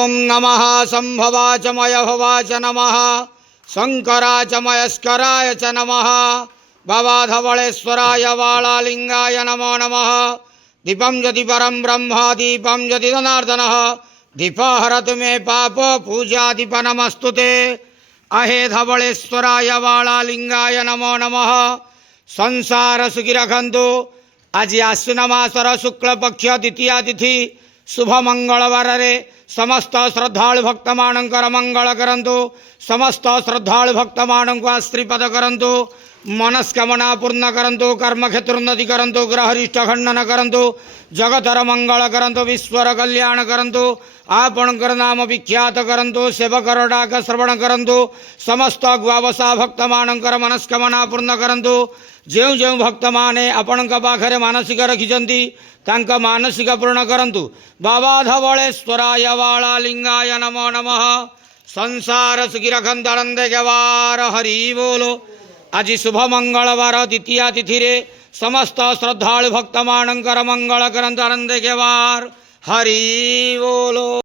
ओम नमः संभवाच मयभवाच नमः शंकराच मयस्कराय च नमः भवाधवळेश्वराय वाळालिंगाय नमो नमः दीपं यदि परं ब्रह्म दीपं यदि जनार्दनः दीप हरतु मे पाप पूजा दीप नमस्तुते अहे धवळेश्वराय वाळालिंगाय नमो नमः संसार सुखी रखन्तु। आज आश्विन मासर शुक्ल पक्ष द्वितीया तिथि शुभ मंगलवार रे समस्त श्रद्धालु भक्त मानकर मंगल करंतु। समस्त श्रद्धालु भक्त मानक आश्रीपद करंतु। मनस्कामना पूर्ण करंतु। कर्म क्षेत्र उन्नति करंतु। ग्रहरिष्ठ खंडन करंतु। जगतर मंगल करंतु। विश्वर कल्याण करंतु। आपणकर नाम विख्यात करंतु। सेवकर डाक श्रवण करंतु। समस्त गुआवसा भक्त मानकर मनस्कामना पूर्ण करंतु। जो जो भक्त माने आपण पाखरे मानसिक रखिंट तांका मानसिक पूर्ण करंतु। बाबा धवळेश्वराय वाळालिंगाय नमो नमः संसार सुखी रखंत आनंद जवार हरि बोलो। आज शुभ मंगलवार द्वितीया तिथि रे समस्त श्रद्धालु भक्त मानकर मंगल करंत आनंद जवार हरि बोलो।